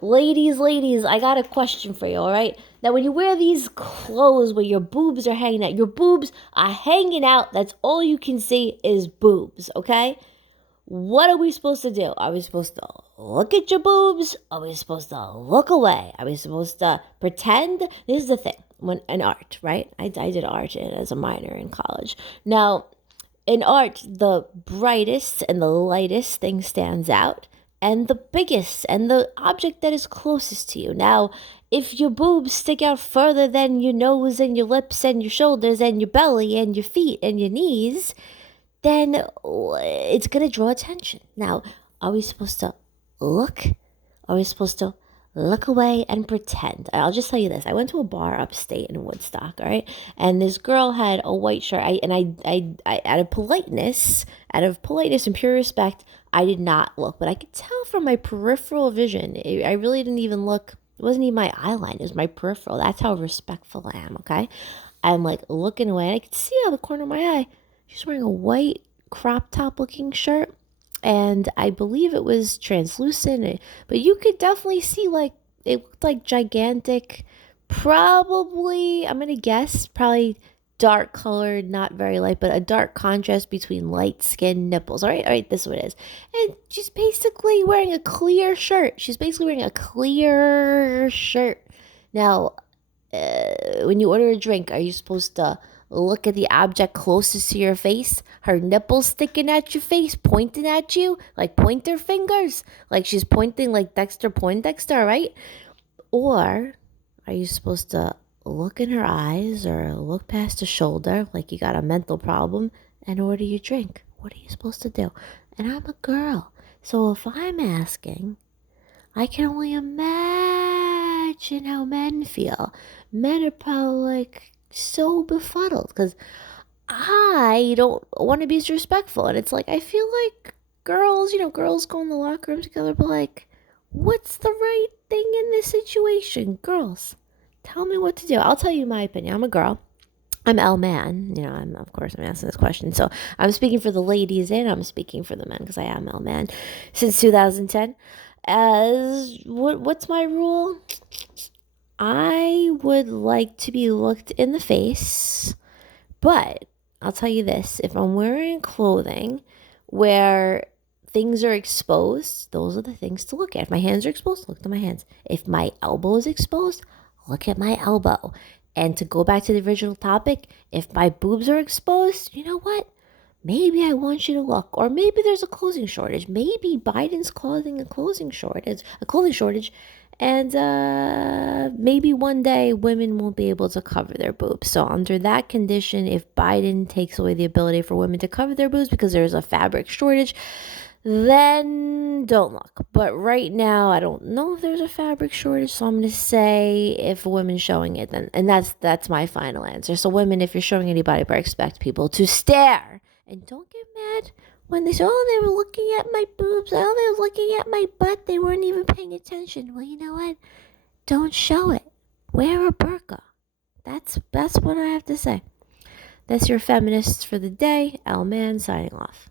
Ladies, I got a question for you, all right? Now, when you wear these clothes where your boobs are hanging out, your boobs are hanging out, that's all you can see is boobs, okay? What are we supposed to do? Are we supposed to look at your boobs? Are we supposed to look away? Are we supposed to pretend? This is the thing. When in art, right? I did art as a minor in college. Now, in art, the brightest and the lightest thing stands out, and the biggest and the object that is closest to you. Now, if your boobs stick out further than your nose and your lips and your shoulders and your belly and your feet and your knees, then it's going to draw attention. Now, are we supposed to look? Are we supposed to look away and pretend? I'll just tell you this. I went to a bar upstate in Woodstock, all right? And this girl had a white shirt. I out of politeness and pure respect, I did not look. But I could tell from my peripheral vision, I really didn't even look. It wasn't even my eyeline. It was my peripheral. That's how respectful I am, okay? I'm like looking away, and I could see out of the corner of my eye she's wearing a white crop top looking shirt, and I believe it was translucent, but you could definitely see like it looked like gigantic, probably, I'm gonna guess, probably dark colored, not very light, but a dark contrast between light skin nipples. All right, this is what it is. And she's basically wearing a clear shirt. She's basically wearing a clear shirt. Now, when you order a drink, are you supposed to look at the object closest to your face? Her nipples sticking at your face, pointing at you like pointer fingers, like she's pointing like Dexter Poindexter, right? Or are you supposed to look in her eyes or look past her shoulder like you got a mental problem and order your drink? What are you supposed to do? And I'm a girl, so if I'm asking, I can only imagine how men feel. Men are probably like so befuddled because I don't want to be disrespectful. And it's like, I feel like girls, girls go in the locker room together, but like, what's the right thing in this situation? Girls, tell me what to do. I'll tell you my opinion. I'm a girl. I'm L man. Of course I'm asking this question. So I'm speaking for the ladies and I'm speaking for the men because I am L man since 2010. As what's my rule? I would like to be looked in the face, but I'll tell you this, if I'm wearing clothing where things are exposed, those are the things to look at. If my hands are exposed, look at my hands. If my elbow is exposed, look at my elbow. And to go back to the original topic, if my boobs are exposed, you know what? Maybe I want you to look. Or maybe there's a clothing shortage. Maybe Biden's causing a clothing shortage. And maybe one day women won't be able to cover their boobs. So under that condition, if Biden takes away the ability for women to cover their boobs because there's a fabric shortage, then don't look. But right now, I don't know if there's a fabric shortage, so I'm gonna say if a woman's showing it, then, and that's my final answer. So women, if you're showing anybody, but expect people to stare and don't get mad when they say, "Oh, they were looking at my boobs. Oh, they were looking at my butt. They weren't even paying attention." Well, you know what? Don't show it. Wear a burqa. That's what I have to say. That's your feminists for the day. L Man signing off.